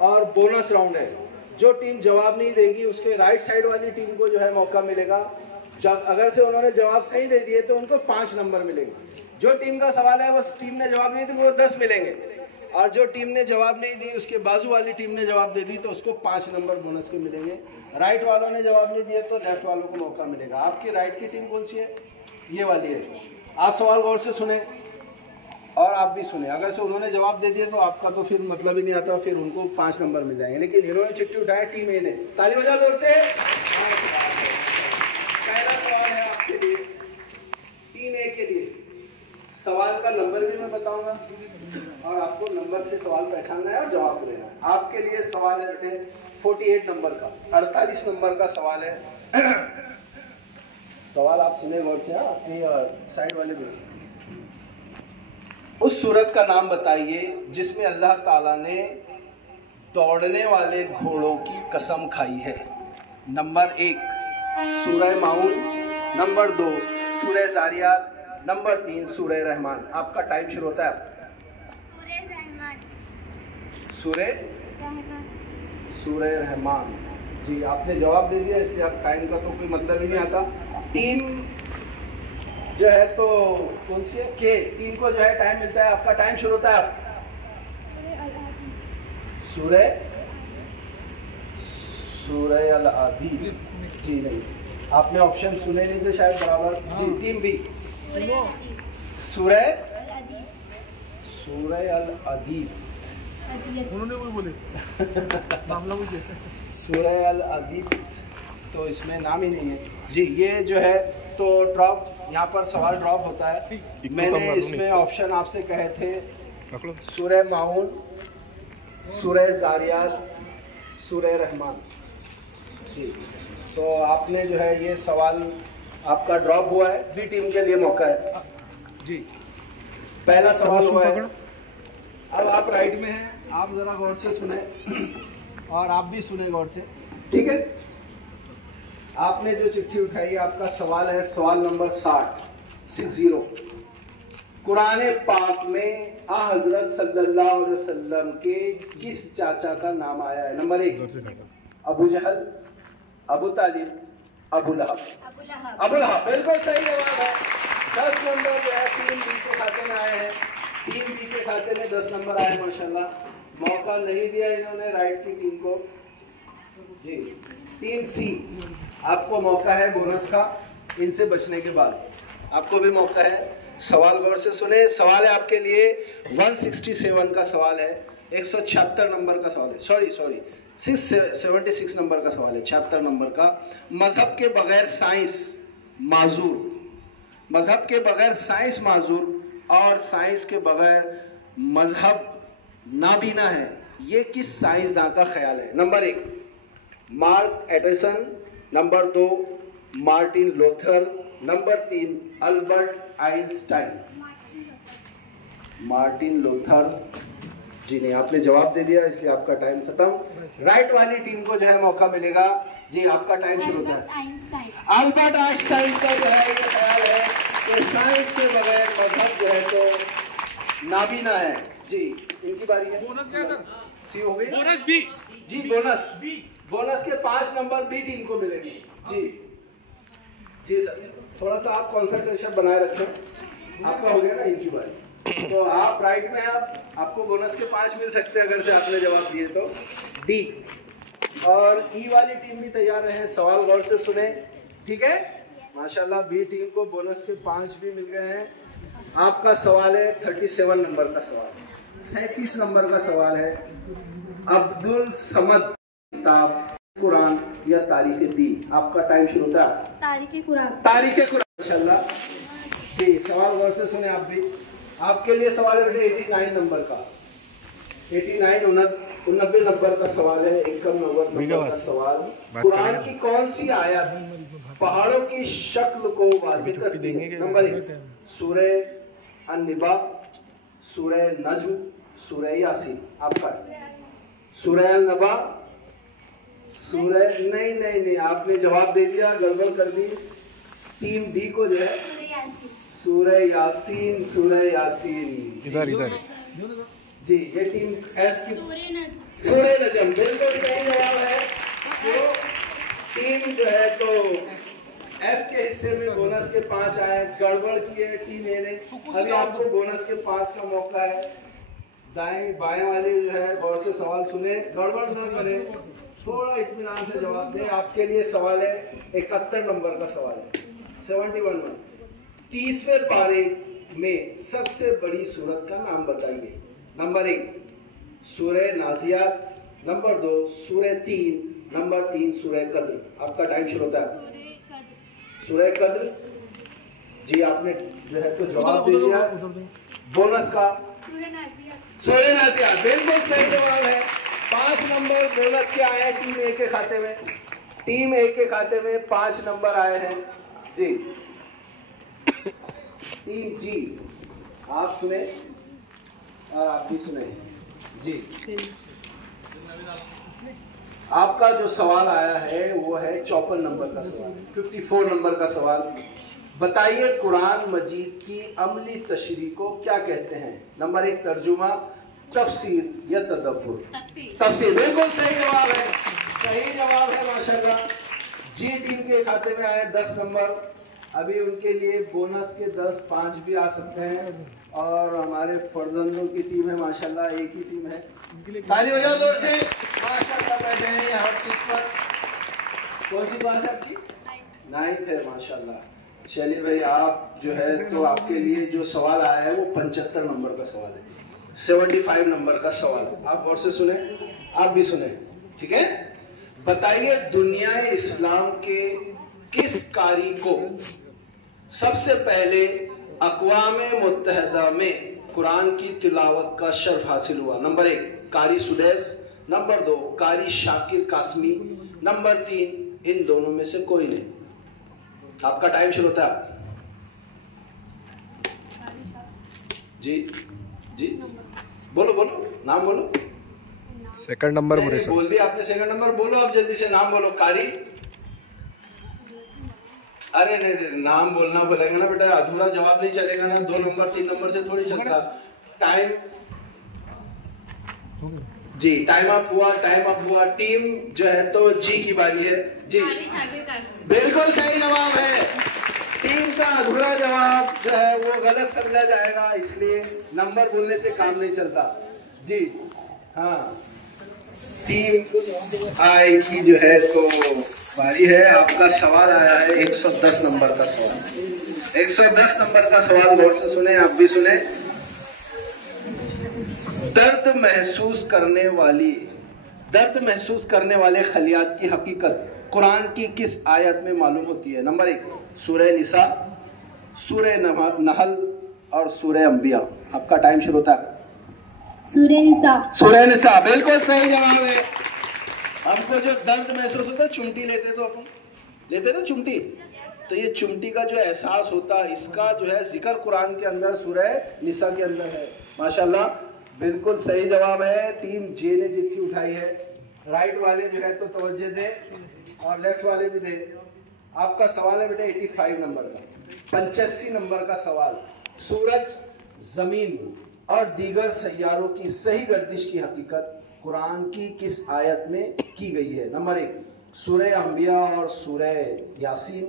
और bonus round है। जो टीम जवाब नहीं देगी उसके राइट साइड वाली टीम को जो है मौका मिलेगा। जब अगर से उन्होंने जवाब सही दे दिए तो उनको 5 नंबर मिलेंगे। जो टीम का सवाल है बस टीम ने जवाब नहीं दी वो 10 मिलेंगे, और जो टीम ने जवाब नहीं दी उसके बाजू वाली टीम ने जवाब दे दी तो उसको 5 नंबर बोनस के मिलेंगे। राइट वालों ने जवाब नहीं दिए तो लेफ्ट वालों को मौका मिलेगा। आपकी राइट की टीम कौन सी है? ये वाली है। आप सवाल गौर से सुने और आप भी सुने। अगर से उन्होंने जवाब दे दिए तो आपका तो फिर मतलब ही नहीं आता, फिर उनको 5 नंबर मिल जाएंगे। लेकिन इन्होंने चिट्ठी उठाया टीम ए ने। ताली बजा जोर से। पहला सवाल है आपके लिए, टीम ए के लिए। सवाल का नंबर भी मैं बताऊंगा और आपको नंबर से सवाल पहचानना है और जवाब देना है। आपके लिए सवाल है बेटे 48 नंबर का, 48 नंबर का सवाल है। सवाल आप सुने गौर से। अपनी साइड वाले में, उस सूरत का नाम बताइए जिसमें अल्लाह ताला ने दौड़ने वाले घोड़ों की कसम खाई है। नंबर 1 सूरह माउन, नंबर 2 सूरह ज़ारियात, नंबर 3 सूरह रहमान। आपका टाइम शुरू होता है। सूरह रहमान। जी आपने जवाब दे दिया इसलिए आप टाइम का तो कोई मतलब ही नहीं आता। टीम जो है तो कौन सी है? के टीम को जो है टाइम मिलता है। आपका टाइम शुरू होता है। सूरह अल अदीब। जी नहीं, आपने ऑप्शन सुने नहीं थे शायद बराबर। जी टीम बी सूरह अल अदीब। उन्होंने वही बोले मामला मुझे सूरह अल अदीब तो इसमें नाम ही नहीं है। जी ये जो है तो ड्रॉप, यहाँ पर सवाल ड्रॉप होता है। मैंने इसमें ऑप्शन आपसे कहे थे सूरह माउन, सूरह ज़ारियात, सूरह रहमान। जी तो आपने जो है ये सवाल आपका ड्रॉप हुआ है। बी टीम के लिए मौका है। जी पहला सवाल हुआ है। अब आप राइट में हैं, आप ज़रा गौर से सुने और आप भी सुने गौर से, ठीक है। आपने जो चिट्ठी उठाई आपका सवाल है सवाल नंबर 60। कुरान पाक में हज़रत सल्लल्लाहु अलैहि वसल्लम के किस चाचा का नाम आया है? नंबर 1 अबू जहल, अबू तालिब, अबू लहब। अबू लहब बिल्कुल सही जवाब है। 10 नंबर जो है टीम बी के खाते में आए हैं। टीम बी के खाते में 10 नंबर आए माशाल्लाह। मौका नहीं दिया इन्होंने राइट की टीम को। जी टीम सी आपको मौका है बोनस का। इनसे बचने के बाद आपको भी मौका है। सवाल गौर से सुने। सवाल है आपके लिए 167 का सवाल है। 176 नंबर का सवाल है। सॉरी 76 नंबर का सवाल है। 76 नंबर का। मजहब के बगैर साइंस माजूर, मजहब के बगैर साइंस माजूर और साइंस के बगैर मजहब नाबीना है। ये किस साइंसदान का ख्याल है? Number 1 Mark Edison, number 2 Martin Luther, number 3 Albert Einstein. Martin Luther. जी नहीं, आपने जवाब दे दिया इसलिए आपका टाइम खत्म। राइट वाली टीम को जो है मौका मिलेगा। जी आपका टाइम शुरू होता है। अल्बर्ट आइंस्टाइन का जो है ये ख्याल है कि साइंस के बगैर मजहब जो है तो नाबीना है। जी इनकी बारी है। बोनस क्या सर? सी हो गई। Bonus B. जी बोनस के 5 नंबर बी टीम को मिलेंगे। जी सर थोड़ा सा आप कंसंट्रेशन बनाए रखें। आपका हो गया ना इनकी बारी। तो आप राइट में आपको बोनस के 5 मिल सकते हैं अगर से आपने जवाब दिए तो। डी और ई वाली टीम भी तैयार है। सवाल गौर से सुने, ठीक है। माशाल्लाह बी टीम को बोनस के 5 भी मिल गए हैं। आपका सवाल है 37 नंबर का सवाल। 37 नंबर का सवाल है अब्दुल समद किताब कुरान या तारीख दीन। आपका टाइम शुरू होता है। तारीख कुरान। माशाल्लाह। जी सवाल गौर से सुने आप भी। आपके लिए सवाल है 89 नंबर का। 89 नंबर का सवाल है। 91 नंबर का सवाल। कुरान की कौन सी आयत पहाड़ों की शक्ल को वाज़ेह करती है? नंबर 1 सूरह अन-निबा, सूरह नज्म, सूरह यासीन। आपका सूरह अन-निबा, सूरह नहीं आपने जवाब दे दिया, गड़बड़ कर दी। टीम डी को जो है सूरह यासीन। सूरह यासीन। इधर जी ये टीम एफ की सूर्य नजम, बिल्कुल सही जवाब है। जो टीम जो है तो एफ के हिस्से में बोनस के 5 आए, गड़बड़ की है टीम ए ने। अभी आपको बोनस के 5 का मौका है। दाएं बाएं वाले जो है गौर से सवाल सुने, गड़बड़ न करे, थोड़ा इत्मीनान से जवाब दें। आपके लिए सवाल है 71 नंबर का सवाल है, 71 में 30वें पारे में सबसे बड़ी सूरत का नाम बताइए। नंबर 1 सूरह नाज़ियात, नंबर 2 सूरह 3, नंबर 3 सूरह कद्र। आपका टाइम शुरू होता है। सूरह कद्र जी आपने जो है तो जवाब दे दिया। बोनस का सूरह नाज़ियात, बिल्कुल सही जवाब है। 5 नंबर बोनस के आए हैं टीम ए के खाते में। टीम ए के खाते में 5 नंबर आए हैं जी। टीम जी आप सुने और आप भी सुने जी। आपका जो सवाल आया है वो है 54 नंबर का सवाल, 54 नंबर का सवाल। बताइए कुरान मजीद की अमली तशरीह को क्या कहते हैं। नंबर 1 तर्जुमा, तफसीर या तदब्बुर। तफसीर, बिल्कुल सही जवाब है। सही जवाब है माशाल्लाह। जी टीम के खाते में आए 10 नंबर। अभी उनके लिए बोनस के 10 5 भी आ सकते हैं। और हमारे फर्जंदों की टीम है माशाल्लाह, एक ही टीम है। ताली बजाओ जोर से। माशाल्लाह बैठे हैं हर चीज पर। कौन सी बात है आपकी? 9th है माशाल्लाह। चलिए भाई आप जो है तो आपके लिए जो सवाल आया है वो 75 नंबर का सवाल है, 75 नंबर का सवाल। आप गौर से सुने, आप भी सुने, ठीक है। बताइए दुनिया इस्लाम के किस कारी को सबसे पहले अक़वाम मुत्तहिदा में कुरान की तिलावत का शर्फ हासिल हुआ। नंबर 1 कारी सुदैस, नंबर 2 कारी शाकिर कासमी, नंबर 3 इन दोनों में से कोई नहीं। आपका टाइम शुरू होता है जी। जी बोलो बोलो, नाम बोलो। सेकंड नंबर बोल दिया आपने, सेकंड नंबर बोलो। अब जल्दी से नाम बोलो। कारी, अरे नहीं नाम बोलना बोलेंगे ना बेटा, अधूरा जवाब नहीं चलेगा ना। 2 नंबर 3 नंबर से थोड़ी चलता। टाइम जी, टाइम अप हुआ, टाइम अप हुआ। टीम जो है तो जी की बारी है जी। बिल्कुल सही जवाब है। टीम का अधूरा जवाब जो है वो गलत समझा जाएगा, इसलिए नंबर बोलने से काम नहीं चलता जी। हाँ टीम आई की जो है तो बारी है। आपका सवाल आया है 110 नंबर का सवाल। 110 नंबर का सवाल गौर से सुने, आप भी सुने। दर्द महसूस करने वाले खलियात की हकीकत कुरान की किस आयत में मालूम होती है। नंबर 1 सूरह निसा, सूरह नहल और सूरह अंबिया। आपका टाइम शुरू होता है। सूरह निसा। सूरह निसा, बिल्कुल सही जवाब है। हमको जो दर्द महसूस होता है, चुमटी लेते तो अपन लेते ना चुमटी, तो ये चुमटी का जो एहसास होता है इसका जो है जिक्र कुरान के अंदर सूरह निसा के अंदर है। माशाल्लाह बिल्कुल सही जवाब है। टीम जे ने चिट्ठी उठाई है। राइट वाले जो है तो तवज्जो दे और लेफ्ट वाले भी दे। आपका सवाल है बेटा 85 नंबर का, 85 नंबर का सवाल। सूरज, जमीन और दीगर सैयारों की सही गर्दिश की हकीकत कुरान की किस आयत में की गई है। नंबर 1 सूरह अंबिया और सूरह यासीन,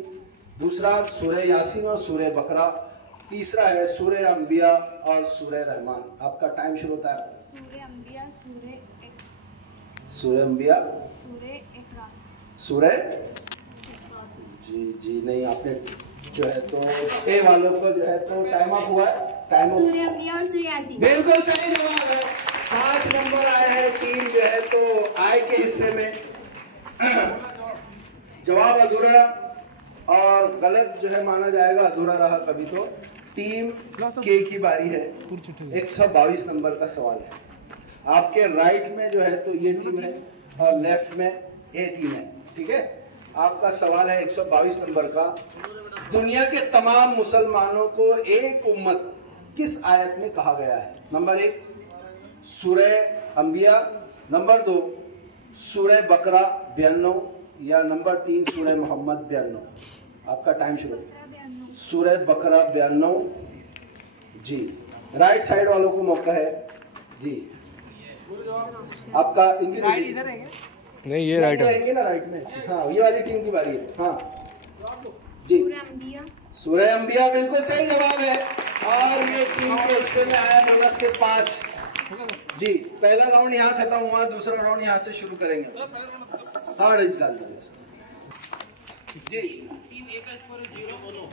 दूसरा सूरह यासीन और सूरह बकरा, तीसरा है सूरह अंबिया और सूरह रहमान। आपका टाइम शुरू होता है। सूरह अंबिया, सूरह अंबिया, सूरह जी नहीं, आपने जो है तो ए वालों को जो है तो टाइम अप हुआ है। टाइम सूरह अंबिया और सूरह यासीन। बिल्कुल सही जवाब है। 5 नंबर आए हैं। टीम जो है तो आय के हिस्से में जवाब अधूरा और गलत जो है माना जाएगा, अधूरा रहा कभी तो। टीम के की बारी है। 122 नंबर का सवाल है। आपके राइट में जो है तो ये टीम है और लेफ्ट में ए टीम है, ठीक है। आपका सवाल है 122 नंबर का। दुनिया के तमाम मुसलमानों को एक उम्मत किस आयत में कहा गया है। नंबर 1 सूरह अंबिया, नंबर 2 सूरह बकरा 92 या नंबर 3 सूरह मोहम्मद 92। आपका टाइम शुरू। सूरह बकरा 92 जी। राइट साइड वालों को मौका है जी। आपका इनकी राइट इधर है क्या? नहीं ये राइट है। आएंगे ना राइट में। हाँ ये वाली टीम की बारी है। हाँ जी सूर्य अंबिया। सूर्य अंबिया बिल्कुल सही जवाब है। और ये टीम के हिस्से में आया बोनस के 5। जी पहला राउंड यहाँ खत्म हुआ, दूसरा राउंड यहाँ से शुरू करेंगे। हाँ डाल दो जी। टीम ए का स्कोर है 0 बोलो।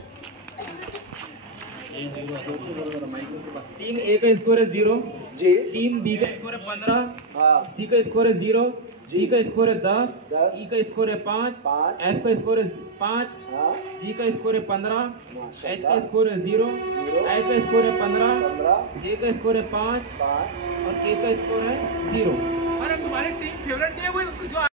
टीम ए का स्कोर है 0 जी टीम बी का स्कोर है 15 हाँ सी का स्कोर है 0 जी का स्कोर है 10 10 ई का स्कोर है 5 5 एफ का स्कोर है 5 हाँ जी का स्कोर है 15 माशाल्लाह। एच का स्कोर है 0 आई का स्कोर है 15 15 जे का स्कोर है 5 5 और के का स्कोर है 0। अरे तुम्हारी टीम फेवरेट टीम है जो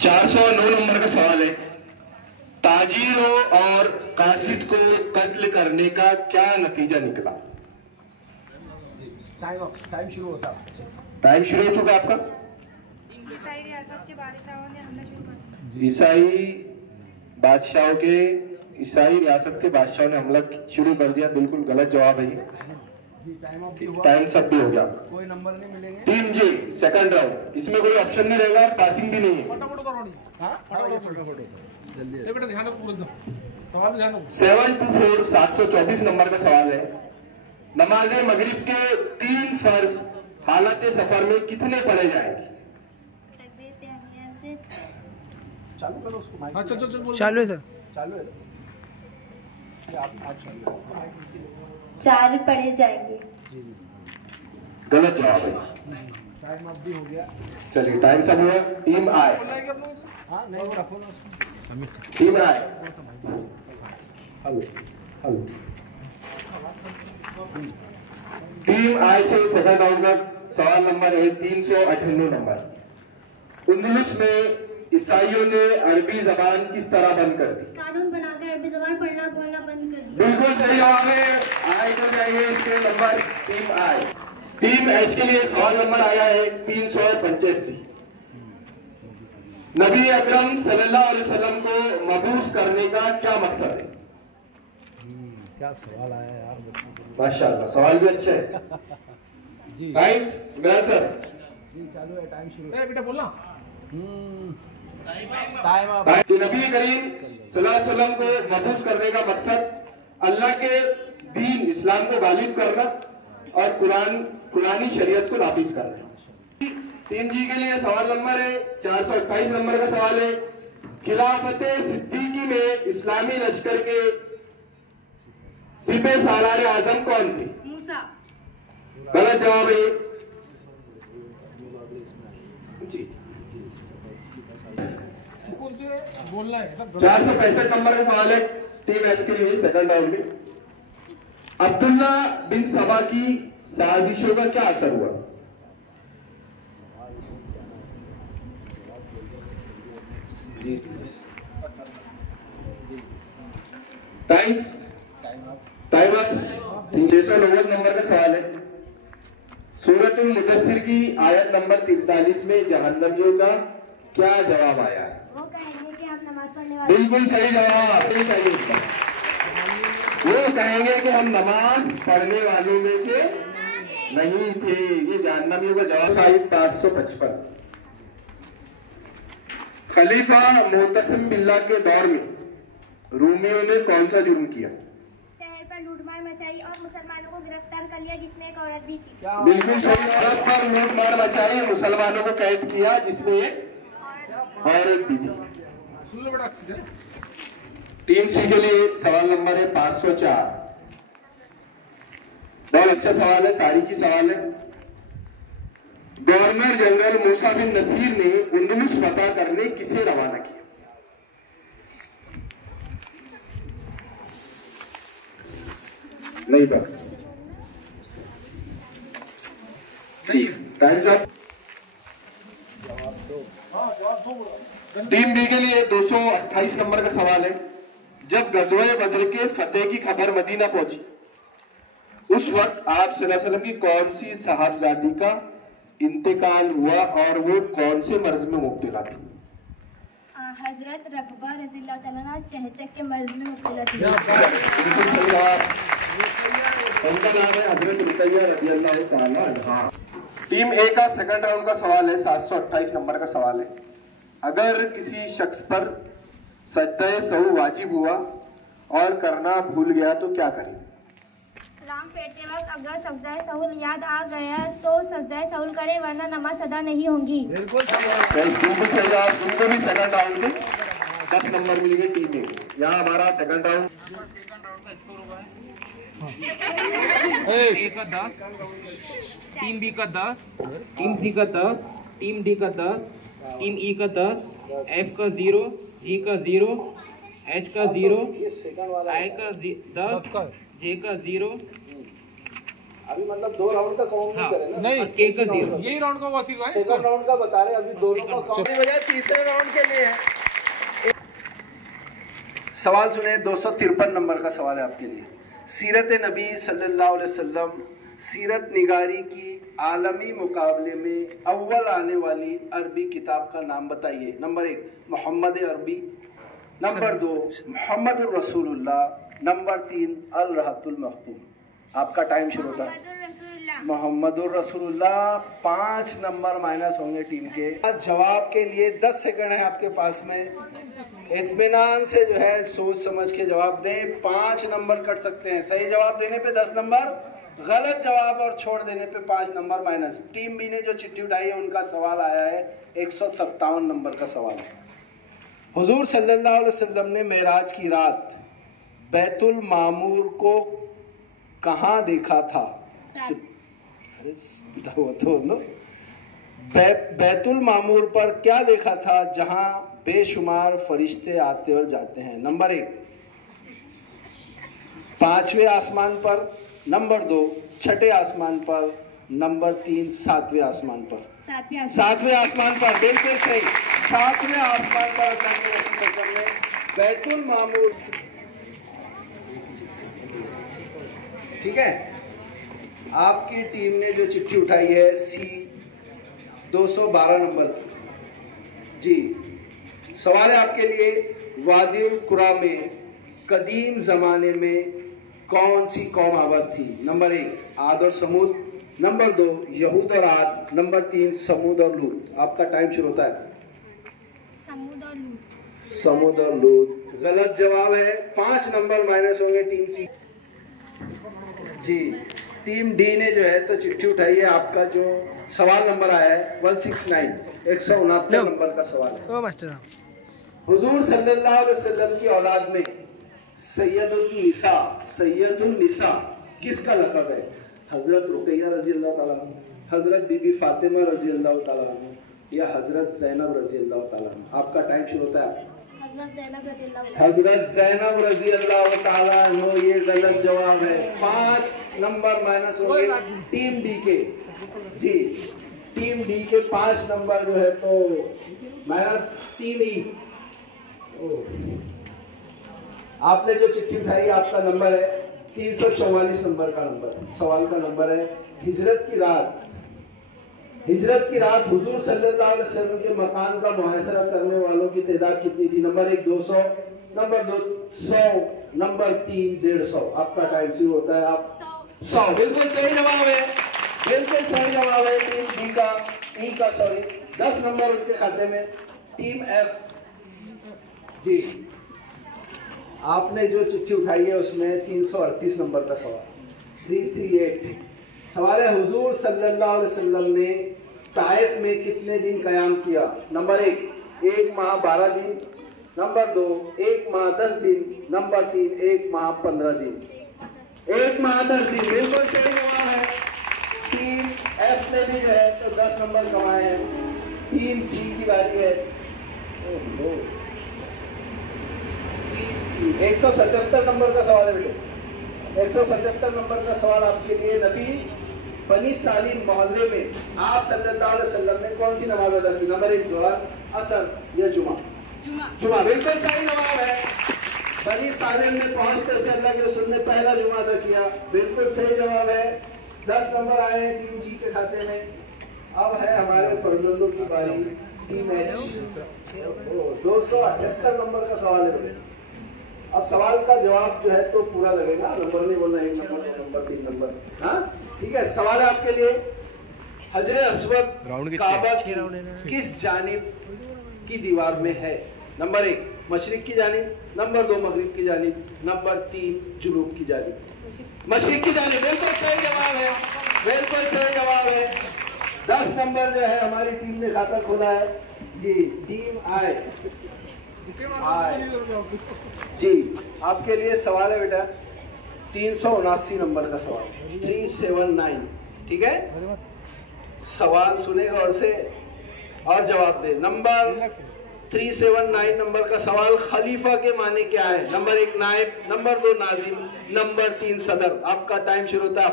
409 नंबर का सवाल है। ताजिरों और कासिद को कत्ल करने का क्या नतीजा निकला? टाइम शुरू होता है। टाइम शुरू हो चुका आपका। ईसाई रियासत के बादशाहों ने हमला शुरू कर दिया। ईसाई रियासत के बादशाहों ने हमला शुरू कर दिया। बिल्कुल गलत जवाब है ये। टाइम अप भी हुआ, टाइम सब भी हो गया। कोई नंबर नहीं मिलेंगे। टीम जी सेकंड राउंड, इसमें कोई ऑप्शन नहीं रहेगा, पासिंग भी नहीं है। फटाफट करो नी। हाँ ये फटाफट जल्दी ये बेटा ध्यान रखो बोल दो। सवाल ध्यान रखो। 724 724 नंबर का सवाल है। नमाज मगरिब के 3 फर्ज हालत सफर में कितने पढ़े जाएंगे? तकबीर तहनिया से चालू करो उसको। हां चल चल चल बोल। चालू है सर। चालू है। आप चालू 4 पढ़े जाएंगे। जी गलत जवाब है। टाइम अप भी हो गया। चलिए टाइम सब हुआ। टीम आए, हाँ नहीं रखो ना उसको। टीम आए। हेलो हेलो टीम आई से सेकंड राउंड का सवाल नंबर है 398 नंबर। उंदुलुस में ईसाइयों ने अरबी जबान किस तरह बंद कर दी? कानून बनाकर अरबी जबान पढ़ना बोलना बंद कर दिया। बिल्कुल सही जवाब है। आए कर जाएंगे इसके नंबर। टीम आई। टीम एच के लिए सवाल नंबर आया है 385। नबी अकरम सल्लल्लाहु अलैहि वसल्लम को मबूस करने का क्या मकसद है? क्या सवाल आया यार बच्चों को। माशाल्लाह सवाल भी अच्छा है। जी राइट इमरान सर। जी चालू है। टाइम शुरू। ए बेटा बोलना। Time up. कि नबी करीम सल्लल्लाहु अलैहि वसल्लम को मबूस करने का मकसद अल्लाह के दीन इस्लाम को गालिब करना और कुरानी शरीयत को नाफिज करना। टीम जी के लिए सवाल नंबर है 428 नंबर का सवाल है। खिलाफत सिद्दीकी में इस्लामी लश्कर के सिपह सालार आजम कौन थे? मूसा। गलत जवाब है ये। जी सुकून से बोलना है। 465 नंबर का सवाल है। टीम एच के लिए सेकंड राउंड में। अब्दुल्ला बिन सबा की साजिशों का क्या असर हुआ? Time up. 690 नंबर का सवाल है। सूरतुल मुदस्सिर की आयत नंबर 43 में जहन्नमियों का क्या जवाब आया है? वो कहेंगे कि आप नमाज पढ़ने वाले। बिल्कुल सही जवाब। बिल्कुल सही उत्तर। वो कहेंगे कि हम नमाज पढ़ने वालों में से नहीं थे। ये जहन्नमियों का जवाब था 555। खलीफा मुअतसिम बिल्लाह के दौर में रूमियों ने कौन सा जुर्म किया? शहर पर लूटमार मचाई और मुसलमानों को गिरफ्तार कर लिया जिसमें एक औरत भी थी। बिल्कुल सही। औरत पर लूटमार मचाई, मुसलमानों को कैद किया जिसमें एक औरत भी थी। सुन लो बेटा अच्छे से। टीम सी के लिए सवाल नंबर है 504। बहुत अच्छा सवाल है, तारीखी सवाल है। गवर्नर जनरल मूसा बिन नसीर ने उंदुलुस फतह करने किसे रवाना किया? नहीं पता। टाइम साहब। टीम बी के लिए 228 नंबर का सवाल है। जब गज़वे बद्र के फतेह की खबर मदीना पहुंची उस वक्त आप सल्लल्लाहु अलैहि वसल्लम की कौन सी साहबजादी का इंतकाल हुआ और वो कौन से मर्ज में मुब्तला थी? हजरत रकबा रज़ियल्लाहु ताला अन्हु चहचक के मर्ज में मुब्तला थी। बिल्कुल सही जवाब। उनका नाम है हजरत रुकैया रज़ियल्लाहु ताला अन्हा। टीम ए का सेकंड राउंड का सवाल है, 728 नंबर का सवाल है। अगर किसी शख्स पर सजदा सहू वाजिब हुआ और करना भूल गया तो क्या करें? सलाम फेरते वक्त अगर सजदा सहूल याद आ गया तो सजदा सहूल करे, वरना नमाज अदा नहीं होगी। बिल्कुल सही जवाब। तुमको भी सेकंड राउंड में 10 नंबर मिल गए टीम में। यहाँ हमारा सेकंड राउंड का स्कोर हुआ है ए का 10, टीम बी का 10, टीम सी का 10, टीम डी का 10, टीम ई का 10, एफ का 0, जी का 0, एच का 0, आई का 10, जे का 0। अभी मतलब 2 राउंड का काउंट नहीं करे ना। नहीं, के का 0। यही राउंड का वसील है। सेकंड राउंड का बता रहे, अभी दोनों का काउंट नहीं बजाय तीसरे राउंड के लिए है। सवाल सुने, 253 नंबर का सवाल है आपके लिए। सीरत नबी सल्लल्लाहु अलैहि वसल्लम सीरत निगारी की आलमी मुकाबले में अव्वल आने वाली अरबी किताब का नाम बताइए। नंबर 1 मोहम्मद अरबी, नंबर 2 मोहम्मद रसूलुल्लाह, नंबर 3 अल रहतुल मखतूम। आपका टाइम शुरू होता है। मोहम्मदुर रसूलुल्लाह। 5 नंबर माइनस होंगे टीम के। जवाब के लिए 10 सेकंड है आपके पास में। इत्मीनान से जो है सोच समझ के जवाब दें। 5 नंबर कट सकते हैं। सही जवाब देने पे 10 नंबर, गलत जवाब और छोड़ देने पे 5 नंबर माइनस। टीम बी ने जो चिट्ठी उठाई है उनका सवाल आया है 157 नंबर का सवाल है। हुजूर सल्लल्लाहु अलैहि वसल्लम ने मेराज की रात बैतुल मामूर को कहाँ देखा था? बैतुल मामूर पर क्या देखा था जहां बेशुमार फरिश्ते आते और जाते हैं? नंबर 1 5वें आसमान पर, नंबर 2 छठे आसमान पर, नंबर 3 7वें आसमान पर। 7वें आसमान पर, बिल्कुल सही। 7वें आसमान पर बैतुल मामूर। ठीक है, आपकी टीम ने जो चिट्ठी उठाई है सी 212 नंबर की जी। सवाल है आपके लिए, वादिउल कुरा में कदीम जमाने में कौन सी कौम आबाद थी? नंबर 1 आद और समूद, नंबर 2 यहूद और आद, नंबर 3 समूद और लूत। आपका टाइम शुरू होता है। समूद और लूत गलत जवाब है। 5 नंबर माइनस होंगे टीम सी जी। टीम डी ने जो है तो चिट्ठी उठाई है। आपका जो सवाल नंबर आया है 169 169 नंबर का सवाल है। हुजूर सल्लल्लाहु अलैहि वसल्लम की औलाद में सैयदुल निसा किसका लक़ब है? हजरत रुकैया रज़ी अल्लाह ताला अन्हा, हजरत बीबी फातिमा रज़ी अल्लाह ताला अन्हा, या हजरत ज़ैनब रज़ी अल्लाह ताला अन्हा। आपका टाइम शुरू होता है। हजरत ज़ैनब रज़ी अल्लाह ताला अन्हा, ये गलत जवाब है। 5 नंबर माइनस होंगे टीम डी के जी। टीम डी के 5 नंबर जो है तो माइनस। टीम ई, आपने जो चिट्ठी उठाई आपका नंबर है 344 नंबर का नंबर है। सवाल का नंबर है, हिजरत की रात हुजूर सल्लल्लाहु अलैहि वसल्लम के मकान का मुहासरा करने वालों की तादाद कितनी थी? Number 1 200, number 2 100, number 3 150। आपका टाइम शुरू होता है। आप 100 बिल्कुल सही जवाब है। बिल्कुल सही जवाब है टीम डी का, ई का सॉरी। 10 नंबर उनके खाते में। टीम एफ जी, आपने जो चिट्ठी उठाई है उसमें 338 नंबर का सवाल 338 सवाल है। हुजूर सल्लल्लाहु अलैहि वसल्लम ने ताइफ में कितने दिन कयाम किया? नंबर 1 माह 12 दिन, नंबर 2 1 माह 10 दिन, नंबर 3 1 माह 15 दिन। 1 माह 10 दिन बिल्कुल सही जवाब है। टीम एफ ने भी जो है तो 10 नंबर कमाए हैं। टीम जी की बारी है। 177 नंबर का सवाल है बेटे। 177 नंबर का सवाल आपके लिए। नबी बनी सालिम मोहल्ले में आप सल्लल्लाहु अलैहि वसल्लम ने कौन सी नमाज अदा की? नंबर 1 ज़ोहर, असर या जुमा? जुमा बिल्कुल सही जवाब है। बनी सालिम में पहुंचते से अल्लाह के रसूल ने पहला जुमा अदा किया। बिल्कुल सही जवाब है। 10 नंबर आए हैं टीम जी के खाते में। अब है हमारे फर्जंदों की बारी। Team H. 278 नंबर का सवाल है। अब सवाल का जवाब जो है तो पूरा लगेगा, नंबर नहीं बोलना, 1 नंबर 2 नंबर 3 नंबर। हाँ ठीक है। सवाल है आपके लिए, हजरे अस्वद काबा किस जानिब की दीवार में है? नंबर 1 मशरिक की जानिब, नंबर 2 मगरिब की जानिब, नंबर 3 जुनूब की जानिब। मशरिक की जानिब बिल्कुल सही जवाब है, बिल्कुल सही जवाब है। 10 नंबर जो है हमारी टीम ने खाता खोला है जी। टीम आई जी, आपके लिए सवाल है बेटा 379 नंबर का सवाल, 379। ठीक है, सवाल सुनेगा और से और जवाब दे। नंबर 379 नंबर का सवाल, खलीफा के माने क्या है? नंबर 1 नायब, नंबर 2 नाजिम, नंबर 3 सदर। आपका टाइम शुरू होता है।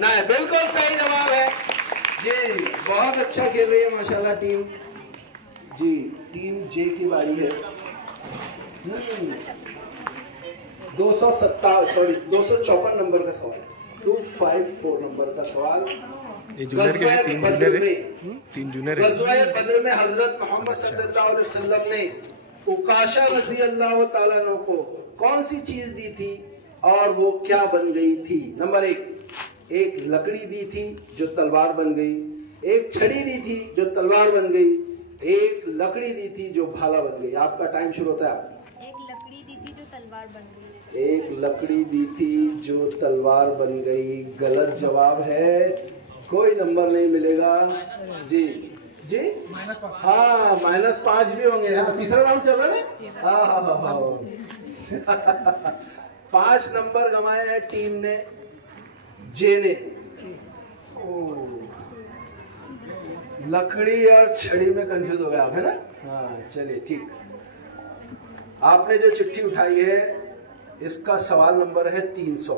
नायब बिल्कुल सही जवाब है जी। बहुत अच्छा खेल रही है माशाल्लाह टीम जी। टीम जे की बारी है। 254 नंबर का सवाल, 254 नंबर का सवाल। ये जूनियर के हैं, 3 जूनियर है, 3 जूनियर है। गज़वा बद्र में हजरत मोहम्मद सल्लल्लाहु अलैहि वसल्लम ने उकाशा रज़ी अल्लाह ताला अन्हु को कौन सी चीज दी थी और वो क्या बन गई थी? नंबर 1 एक लकड़ी दी थी जो तलवार बन गई, एक छड़ी दी थी जो तलवार बन गई, एक लकड़ी दी थी जो भाला बन गई। आपका टाइम शुरू होता है। एक लकड़ी दी थी जो तलवार बन गई। एक लकड़ी दी थी जो तलवार बन गई, गलत जवाब है, कोई नंबर नहीं मिलेगा जी। जी हाँ, -5 भी होंगे। हाँ, तीसरा राउंड चल रहा है। हाँ 5 नंबर गंवाए हैं टीम ने, जे ने। लकड़ी और छड़ी में कंफ्यूज हो गया आप, है ना? हाँ चलिए ठीक। आपने जो चिट्ठी उठाई है इसका सवाल नंबर है 300।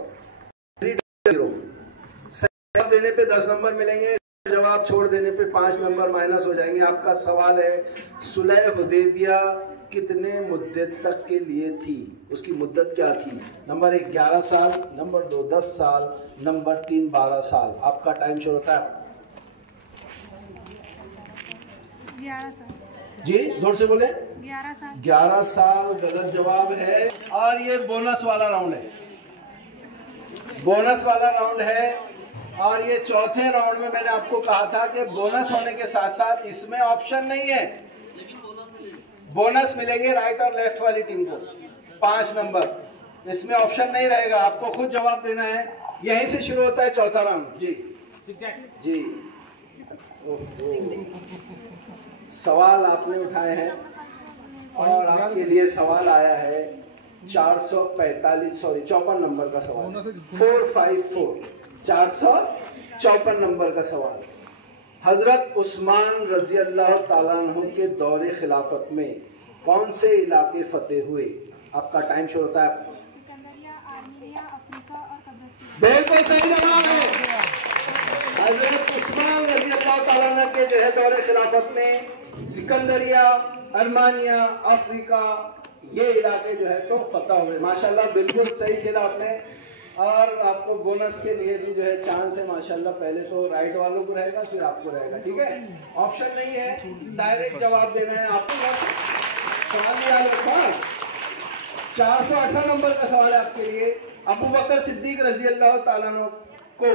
जवाब देने पे 10 नंबर मिलेंगे, जवाब छोड़ देने पे 5 नंबर माइनस हो जाएंगे। आपका सवाल है, सुलह हुदैबिया कितने मुद्दत तक के लिए थी? उसकी मुद्दत क्या थी? नंबर 1 11 साल, नंबर 2 10 साल, नंबर 3 12 साल। आपका टाइम शुरू होता है। 11 साल जी, जोर से बोले। 11 साल। 11 साल गलत जवाब है। और ये बोनस वाला राउंड है, बोनस वाला राउंड है। और ये चौथे राउंड में मैंने आपको कहा था कि बोनस होने के साथ साथ इसमें ऑप्शन नहीं है, बोनस मिलेंगे राइट और लेफ्ट वाली टीम को 5 नंबर। इसमें ऑप्शन नहीं रहेगा, आपको खुद जवाब देना है। यहीं से शुरू होता है चौथा राउंड जी। जी सवाल आपने उठाए हैं और आपके लिए सवाल आया है 54 नंबर का सवाल, 454 454 नंबर का सवाल। हजरत उस्मान रजी अल्लाह ताला अन्हु के दौरे खिलाफत में कौन से इलाके फतेह हुए? आपका टाइम शुरू होता है। सिकंदरिया, आर्मीनिया, अफ्रीका और कब्रिस्तान। बिल्कुल सही जवाब है। हजरत उस्मान रजी अल्लाह ताला अन्हु के जो है दौरे खिलाफत में सिकंदरिया, अर्मानिया, अफ्रीका, ये इलाके जो है तो फतह हुए। माशाल्लाह बिल्कुल सही खेला आपने। और आपको बोनस के लिए भी जो है चांस है माशाल्लाह। पहले तो राइट वालों को रहेगा, फिर आपको रहेगा। ठीक है, ऑप्शन नहीं है, डायरेक्ट जवाब देना है आपको। सवाल याद रखा, 418 नंबर का सवाल है आपके लिए। अबू बकर सिद्दीक रजी अल्लाह ताला अन्हु को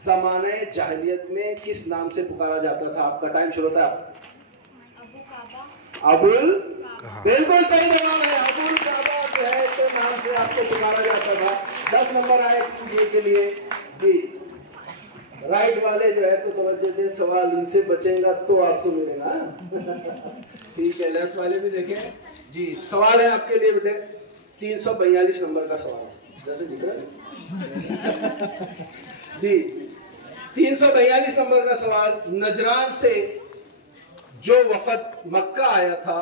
ज़माने जाहिलियत में किस नाम से पुकारा जाता था? आपका टाइम शुरू होता है। अबुल, बिल्कुल सही जवाब है। अबुल काबा जो है तो नाम से आपको पुकारा जाता था। 10 नंबर आए ये के लिए जी। राइट वाले जो है तो तवज्जो दे, सवाल इनसे बचेगा तो आपको मिलेगा। ठीक है, लेफ्ट वाले भी देखें जी। सवाल है आपके लिए बेटे 342 नंबर का सवाल है, जैसे दिख रहा है जी। 342 नंबर का सवाल, नजरान से जो वफद मक्का आया था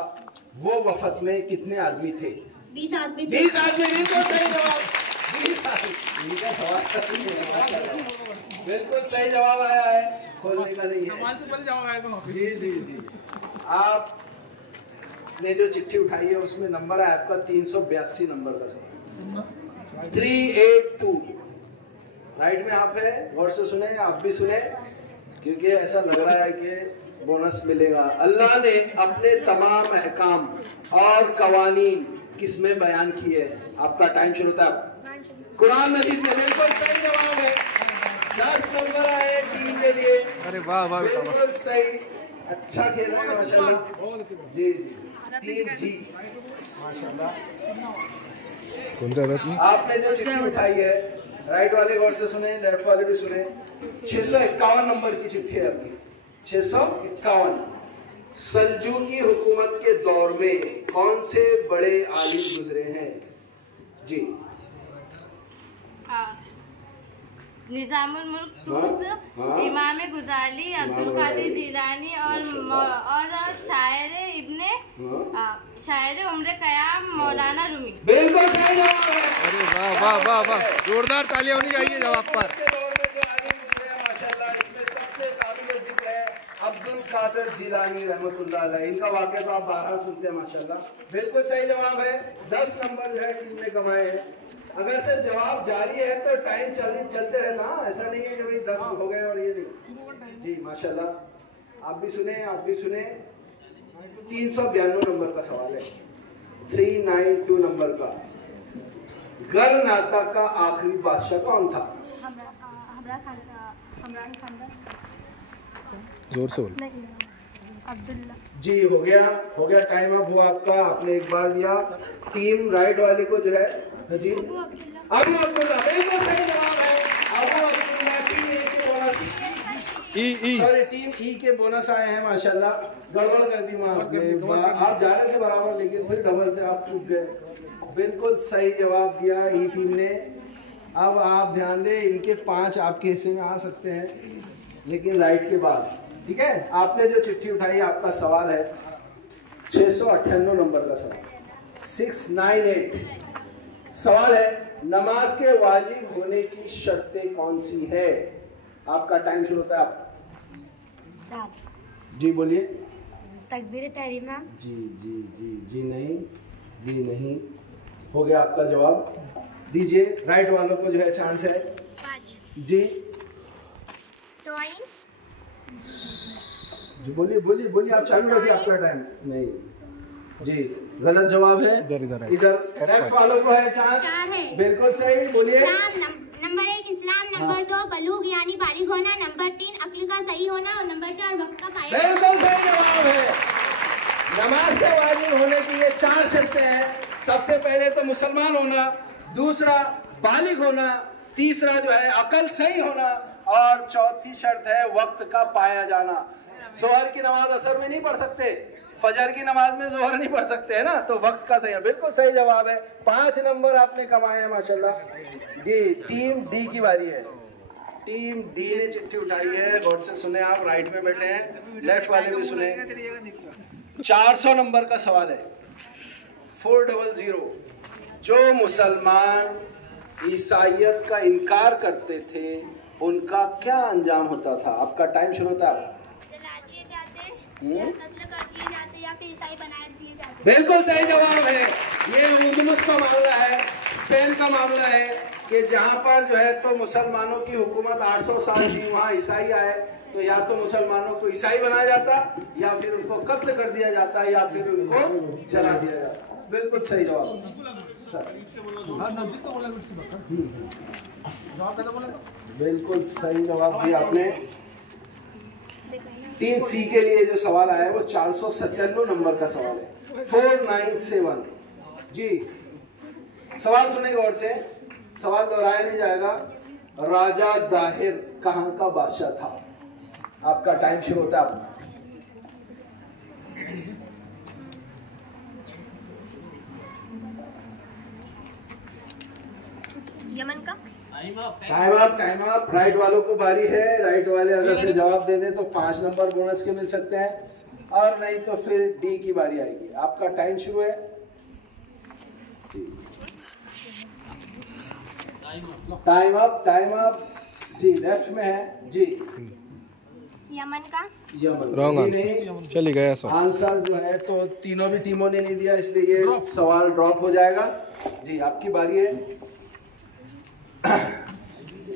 वो वफद में कितने आदमी थे? 20 आदमी। 20 आदमी। बिल्कुल सही जवाब, 20 आदमी का सवाल बिल्कुल सही जवाब आया है, खोलने का नहीं है। सवाल से पहले जवाब आया था। जी जी जी। आपने जो चिट्ठी उठाई है उसमें नंबर है आपका 382 नंबर का सवाल, 382। राइट में आप है, गौर से सुने, आप भी सुने, क्योंकि ऐसा लग रहा है कि बोनस मिलेगा। अल्लाह ने अपने तमाम अहकाम और कवानीन किसमें बयान किए? आपका टाइम शुरू था कुरान मजीद में। बिल्कुल सही जवाब है। 10 नंबर आए टीम के लिए। अरे वाह वाह, बिल्कुल सही, अच्छा खेल रहे हैं माशाल्लाह। जी जी जी माशाल्लाह। कौन सा था? आपने जो चिट्ठी उठाई है, राइट वाले गौर से सुने, लेफ्ट वाले भी सुने। 651 नंबर की चिट्ठी है आपकी। 651। सल्जूकी हुकूमत के दौर में कौन से बड़े आलिम गुजरे हैं? जी निजामुल मुल्क तूस, इमाम गुजाली, अब्दुल कादिर जिलानी और शायर उम्र कयाम मौलाना रूमी। बिल्कुल सही जवाब है। अरे वाह वाह वाह वाह, जोरदार तालियां होनी चाहिए जवाब पर। अब्दुल कादिर जिलानी रहमतुल्लाह अलैह, इनका वाक़या तो आप 12 सुनते हैं माशाल्लाह। बिल्कुल सही जवाब है। 10 नंबर जो है टीम ने कमाए हैं। अगर से जवाब जारी है तो टाइम चलते रहना, ऐसा नहीं है कि भाई 10 हो गए और ये नहीं। जी माशाल्लाह, आप भी सुने, आप भी सुने। 392 नंबर का सवाल है। 392 नंबर का। गरनाता का आखिरी बादशाह कौन था? जोर से बोल। अब्दुल्ला। जी हो गया टाइम अप हुआ आपका। आपने एक बार दिया। टीम राइट वाले को जो है जी अबू अब्दुल्ला। बिल्कुल सही जवाब है। अबू अब्दुल्ला टीम ए के बोनस, सॉरी टीम ई के बोनस आए हैं माशाल्लाह। गड़बड़ कर दी मां आपने, आप जा रहे थे बराबर लेकिन फिर डबल से आप चूक गए। बिल्कुल सही जवाब दिया ई टीम ने। अब आप ध्यान दें, इनके 5 आपके हिस्से में आ सकते हैं लेकिन राइट के बाद। ठीक है, आपने जो चिट्ठी उठाई, आपका सवाल है 698 नंबर का सवाल। 698 सवाल है, नमाज के वाजिब होने की शर्तें कौन सी है? आपका टाइम शुरू होता है। आप जी बोलिए। तकबीर तहरीमा। जी जी जी जी नहीं, जी नहीं। हो गया आपका जवाब, दीजिए। राइट वालों को जो है चांस है। 5 जी टॉइंस। जी बोलिए बोलिए बोलिए, आप चालू रखिए, आपका टाइम नहीं। जी गलत जवाब है। इधर लेफ्ट वालों को है चांस। 4 है। बिल्कुल सही, बोलिए। नंबर 1 इस्लाम, नंबर 2 बलूग यानी बालिग होना, नंबर 3 अक्ल का सही होना और नंबर 4 वक्त का कायम। बिल्कुल सही जवाब है। नमाज के वाजिब होने की ये 4 शर्तें हैं। सबसे पहले तो मुसलमान होना, दूसरा बालिग होना, तीसरा जो है अकल सही होना और चौथी शर्त है वक्त का पाया जाना। जोहर की नमाज असर में नहीं पढ़ सकते, फजर की नमाज में जोहर नहीं पढ़ सकते है ना, तो वक्त का सही है। बिल्कुल सही जवाब है। 5 नंबर आपने कमाए हैं माशाल्लाह। जी टीम डी की बारी है। टीम डी ने चिट्ठी उठाई है, गौर से सुने। आप राइट में बैठे हैं, लेफ्ट वाले भी सुने। 400 नंबर का सवाल है। 400। जो मुसलमान ईसाइयत का इनकार करते थे उनका क्या अंजाम होता था? आपका टाइम शुरू होता है। या फिर ईसाई बना दिए जाते। बिल्कुल सही जवाब है। ये उंदुलुस का मामला है, स्पेन का मामला है कि जहाँ पर जो है तो मुसलमानों की हुकूमत 800 साल थी, वहाँ ईसाई आए तो या तो मुसलमानों को ईसाई बनाया जाता या फिर उनको कत्ल कर दिया जाता या फिर उनको जला दिया जाता। बिल्कुल सही जवाब। बिल्कुल सही जवाब दिया आपने। टीम सी के लिए जो सवाल आया है वो 497 नंबर का सवाल है। 497। जी सवाल सुने गौर से, सवाल दोहराया नहीं जाएगा। राजा दाहिर कहाँ का बादशाह था? आपका टाइम शुरू होता है। यमन का। Time up. राइट वालों को बारी है। राइट वाले अगर से जवाब दे दे तो 5 नंबर बोनस के मिल सकते हैं और नहीं तो फिर डी की बारी आएगी। आपका टाइम शुरू है। Time up. जी लेफ्ट में है। जी यमन का। यमन रॉन्ग आंसर, चली गया सब आंसर जो है तो तीनों भी टीमों ने नहीं दिया, इसलिए ये सवाल ड्रॉप हो जाएगा। जी आपकी बारी है।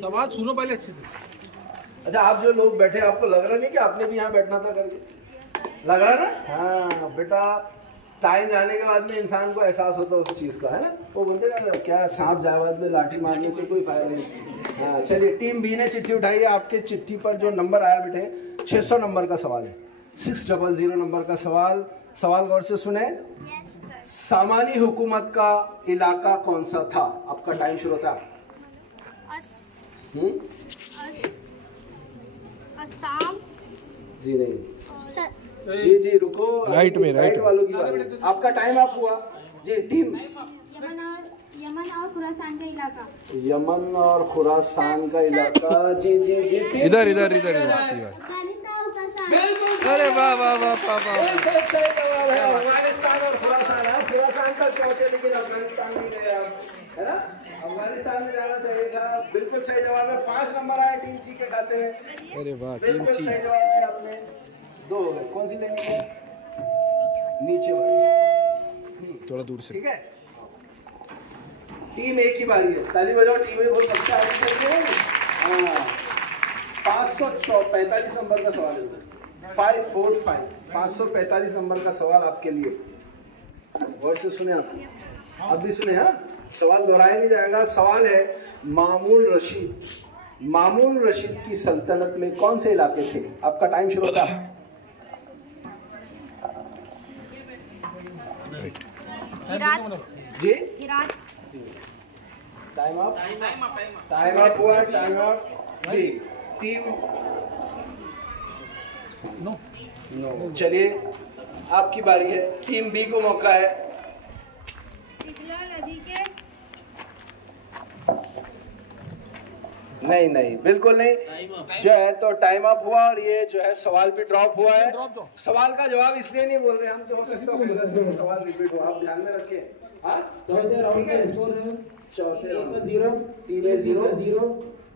सवाल सुनो पहले अच्छे से। अच्छा, आप जो लोग बैठे आपको लग रहा नहीं कि आपने भी यहाँ बैठना था करके? लग रहा है ना? हाँ बेटा, टाइम जाने के बाद में इंसान को एहसास होता है उस चीज़ का, है ना? वो बोलते हैं क्या सांप जायवाद में लाठी मारने से कोई फायदा नहीं। हाँ चलिए, टीम बी ने चिट्ठी उठाई है। आपके चिट्ठी पर जो नंबर आया बेटे 600 नंबर का सवाल है, 600 नंबर का सवाल। सवाल गौर से सुने। सामानी हुकूमत का इलाका कौन सा था? आपका टाइम शुरू होता है। अस्ताम जी नहीं, जी रुको, राइट में, राइट वालों की बात। आपका टाइम आप हुआ जी। टीम यमन और खुरासान का इलाका। यमन और खुरासान का इलाका। जी जी जी, इधर इधर इधर अरे वाह वाह वाह वाह वाह, बिल्कुल सही जवाब है। अफगानिस्तान और खुरासान है। खुरासान तक पहुंचे लेकिन अफगानिस्तान नहीं गए आप, है ना? अफगानिस्तान में जाना चाहिए था। बिल्कुल सही जवाब है। 5 नंबर आए टीम सी के खाते में। अरे वाह, टीम बिल्कुल सी। सही जवाब दिया आपने। 2 हो गए। कौन सी लेंगे? नीचे वाली, थोड़ा दूर से। ठीक है। टीम ए की बारी है। ताली बजाओ, टीम ए बहुत अच्छा आगे चल रही है। हाँ, 545 नंबर का सवाल है। 545 545 नंबर का सवाल आपके लिए। और से सुने आप, अब भी सुने। हाँ, सवाल दोहराया नहीं जाएगा। सवाल है, मामून रशीद की सल्तनत में कौन से इलाके थे? आपका टाइम शुरू होता है। जी टाइम अप हुआ। टाइम अप जी। Team no. चलिए, आपकी बारी है। टीम बी को मौका है। नदी के नहीं, बिल्कुल नहीं जो है। तो टाइम अप हुआ और ये जो है सवाल भी ड्रॉप हुआ है। सवाल का जवाब इसलिए नहीं बोल रहे हम, तो हो सकता है सवाल रिपीट हो। आप ध्यान में रखिए। हाँ, चौथे राउंड का स्कोर है चौथे राउंड 0, टीम ए 0,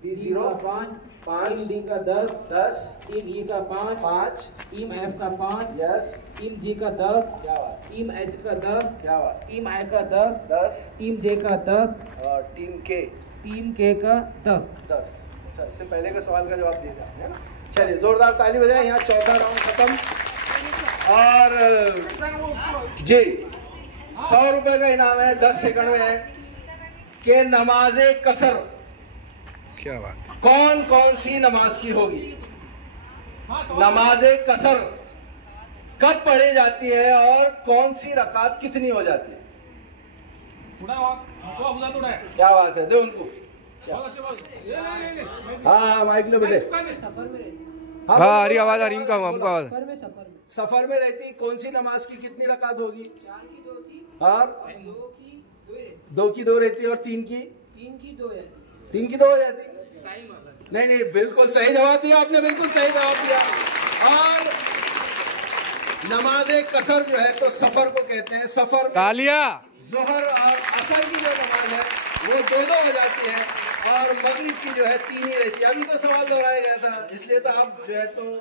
टीम सी का 5, टीम डी का 10, टीम ई का 5, टीम एफ का 5, यस, टीम जी का 10, क्या बात, टीम एच का 10, क्या बात, टीम आई का 10, टीम जे का 10 और टीम के का 10। अच्छा, इससे पहले का सवाल का जवाब दिया जाए, है ना? चलिए, जोरदार ताली बजाएं। यहाँ चौथा राउंड खत्म। और जी 100 रुपए का इनाम है। 10 सेकंड में है कि नमाजे कसर क्या बात। कौन कौन सी नमाज की होगी? नमाजे कसर कब पढ़ी जाती है और कौन सी रकात कितनी हो जाती है? क्या बात है, दे उनको। हाँ, माइक लो बेटे। हाँ, आ रही आवाज, आ रही हमको आवाज। सफर में रहती कौन सी नमाज की कितनी रकात होगी? और 2 की 2 रहती है। और 3 की 2 हो जाती। नहीं, बिल्कुल सही जवाब दिया आपने, बिल्कुल सही जवाब दिया। और नमाजे कसर जो है तो सफर को कहते हैं। सफर तालिया। जोहर और असर की जो नमाज है वो 2 हो जाती है और मगरिब की जो है 3 ही रहती है। अभी तो सवाल दोहराया गया था, इसलिए तो आप जो है तो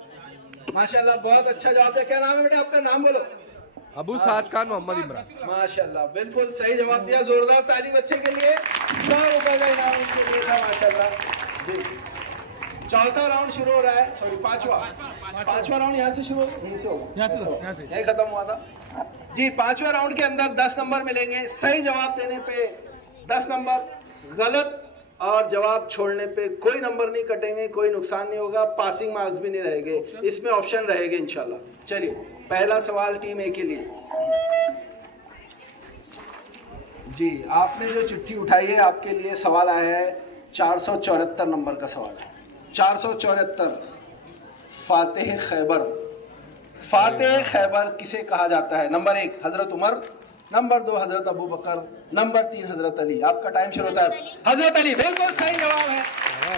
माशाल्लाह बहुत अच्छा जवाब दिया। क्या नाम है बेटा आपका? नाम बोलो। अबू साद खान मोहम्मद इमरान। माशाल्लाह, बिल्कुल सही जवाब दिया। जोरदार ताली बच्चे के लिए। 100 रुपए का इनाम उनके लिए था। माशाल्लाह जी। चौथा राउंड शुरू हो रहा है। सॉरी, पांचवा राउंड यहाँ से शुरू, यहीं से होगा, यही खत्म हुआ था जी। 5वें राउंड के अंदर 10 नंबर मिलेंगे। सही जवाब देने पे 10 नंबर, गलत और जवाब छोड़ने पे कोई नंबर नहीं कटेंगे, कोई नुकसान नहीं होगा, पासिंग मार्क्स भी नहीं रहेंगे, इसमें ऑप्शन रहेंगे इंशाल्लाह। चलिए, पहला सवाल टीम ए के लिए जी। आपने जो चिट्ठी उठाई है आपके लिए सवाल आया है 474 नंबर का सवाल है। 474 फातेह खैबर। फातेह खैबर किसे कहा जाता है? नंबर 1 हजरत उमर, नंबर 2 हजरत अबू बकर, नंबर 3 हजरत अली। आपका टाइम शुरू होता है। हजरत अली, बिल्कुल सही जवाब है।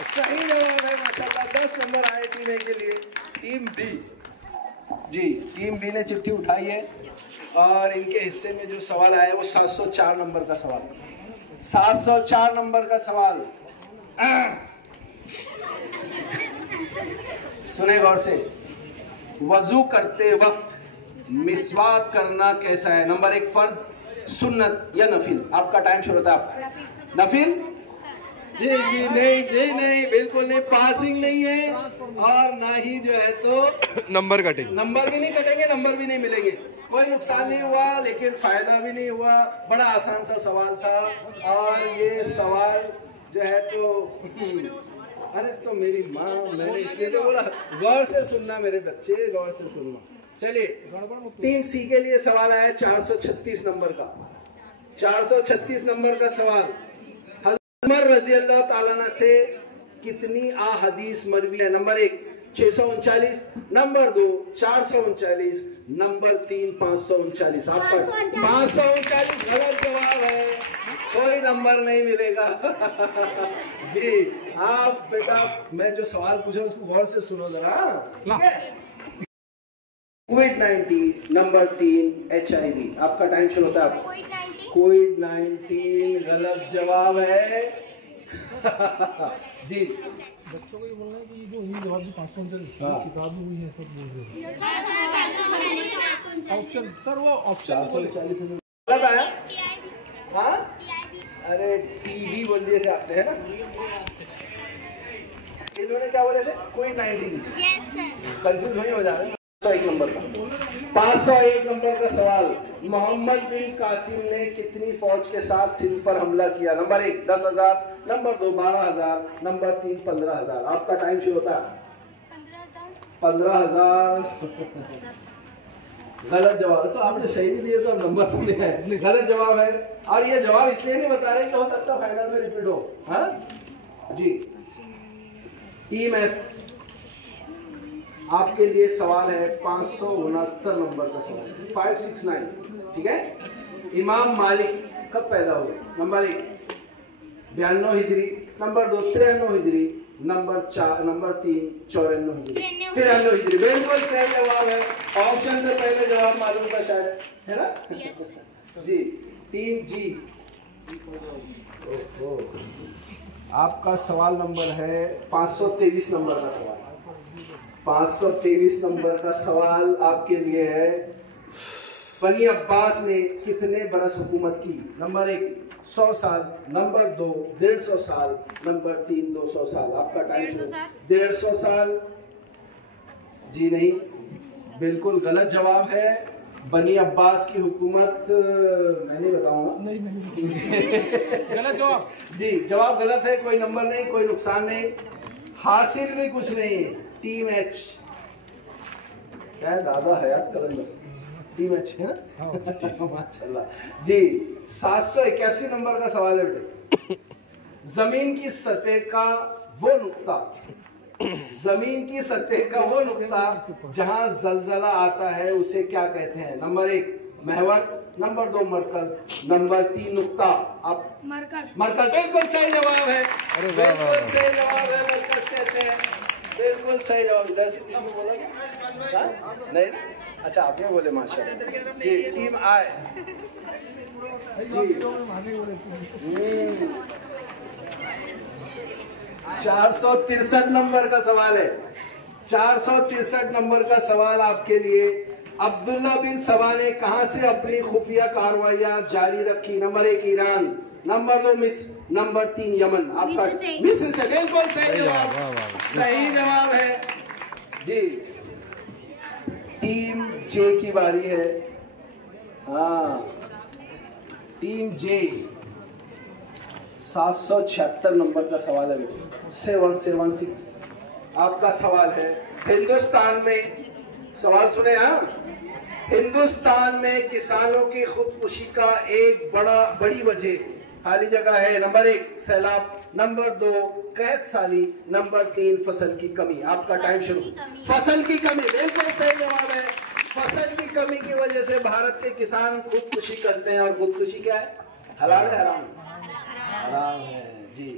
सही जवाब है माशाल्लाह। 10 नंबर आए टीम ए के लिए। टीम बी जी, टीम बी ने चिट्ठी उठाई है और इनके हिस्से में जो सवाल आया है वो 704 नंबर का सवाल। 704 नंबर का सवाल सुने गौर से। वजू करते वक्त मिसवाक करना कैसा है? नंबर 1 फर्ज, सुन्नत या नफिल? आपका टाइम शुरू होता है। आपका नफिल जी जी नहीं जी नहीं, बिल्कुल नहीं, पासिंग नहीं है और ना ही जो है तो नंबर कटेंगे, नंबर भी नहीं कटेंगे, नंबर भी नहीं मिलेंगे, कोई नुकसान नहीं हुआ लेकिन फायदा भी नहीं हुआ। बड़ा आसान सा सवाल था और ये सवाल जो है तो अरे तो मेरी माँ, मैंने इसलिए तो बोला गौर से सुनना मेरे बच्चे, गौर से सुनना। चलिए टीम सी के लिए सवाल आया 436 नंबर का, 436 नंबर का सवाल। हज़रत उमर रज़ी अल्लाह ताला अन्हु से कितनी अहादीस मरवी है? Number 1 639, number 2 439, number 3 539। आप पर 539 गलत जवाब है, कोई नंबर नहीं मिलेगा। जी आप बेटा, मैं जो सवाल पूछा उसको गौर से सुनो जरा, ठीक है? कोविड-19, नंबर 3 HIV। आपका टाइम शुरू होता है। कोविड-19 गलत जवाब है। जी बच्चों को ये बोलना है कि जो हुई जवाब 539 किताब में हुई है, सब बोल रहे ऑप्शन सर, वो ऑप्शन 440 गलत आया। हाँ अरे टीवी बोल दिए थे आपने, है ना? इन्होंने क्या बोले थे? कोविड-19। कंफ्यूज नहीं हो जा रहे। 501 नंबर का 501 नंबर का सवाल। मोहम्मद बिन कासिम ने कितनी फौज के साथ सिंध पर हमला किया? Number 1 10,000, number 2 12,000, number 3 15,000। आपका टाइम शुरू होता है। 15,000 गलत जवाब है। तो आपने सही भी दिए तो अब नंबर तो नहीं है, गलत जवाब है। और ये जवाब इसलिए नहीं बता रहे कि हो सकता है फाइनल में रिपीट हो। हाँ जी, टीम एफ आपके लिए सवाल है 569 नंबर का सवाल, 569, ठीक है? इमाम मालिक कब पैदा हुए? नंबर 1 92 हिजरी, नंबर 2 93 हिजरी, नंबर 3 94 हिजरी। 93 हिजरी बिल्कुल सही जवाब है। ऑप्शन से पहले जवाब मालूम था शायद, है ना? जी टीम जी, आपका सवाल नंबर है 523 नंबर का सवाल। 523 नंबर का सवाल आपके लिए है। बनी अब्बास ने कितने बरस हुकूमत की? नंबर 1 100 साल, नंबर 2 150 साल, नंबर 3 200 साल। आपका टाइम 150 साल। जी नहीं, बिल्कुल गलत जवाब है। बनी अब्बास की हुकूमत मैं नहीं बताऊंगा। नहीं गलत जवाब। जी जवाब गलत है, कोई नंबर नहीं, कोई नुकसान नहीं, हासिल भी कुछ नहीं। टीम एच, क्या दादा हयात कलंदर, टीम एच है ना? माशाल्लाह। जी 781 नंबर का सवाल है बेटे। जमीन की सतह का वो नुक्ता, जमीन की सतह का वो नुक्ता जहां जलजला आता है उसे क्या कहते हैं? नंबर 1 महवर, नंबर 2 मरकज, नंबर 3 नुक्ता। आप मरकज बिल्कुल सही जवाब है। बिल्कुल सही जवाब है, मरकज कहते हैं, बिल्कुल सही जवाब। इधर से किसी को बोला क्या? नहीं, अच्छा आपने बोले, माशाल्लाह। जी टीम आए। 463 नंबर का सवाल है। 463 नंबर का सवाल आपके लिए। अब्दुल्ला बिन सबा ने कहां से अपनी खुफिया कार्रवाइयां जारी रखी? नंबर 1 ईरान, नंबर 2 मिस्र, नंबर 3 यमन। आपका मिस्र से बिल्कुल सही जवाब, सही जवाब है। जी टीम जे की बारी है। हाँ टीम जे 776 नंबर का सवाल है बेटे, 776। आपका सवाल है हिंदुस्तान में, सवाल सुने हाँ, हिंदुस्तान में किसानों की खुदकुशी का एक बड़ी वजह खाली जगह है। नंबर 1 सैलाब, नंबर 2 कहत साली, नंबर 3 फसल की कमी। आपका टाइम शुरू। फसल की कमी बिल्कुल सही जवाब है। फसल की कमी की वजह से भारत के किसान खुदकुशी करते हैं। और खुदकुशी क्या है? हलाल है हराम? हराम है जी,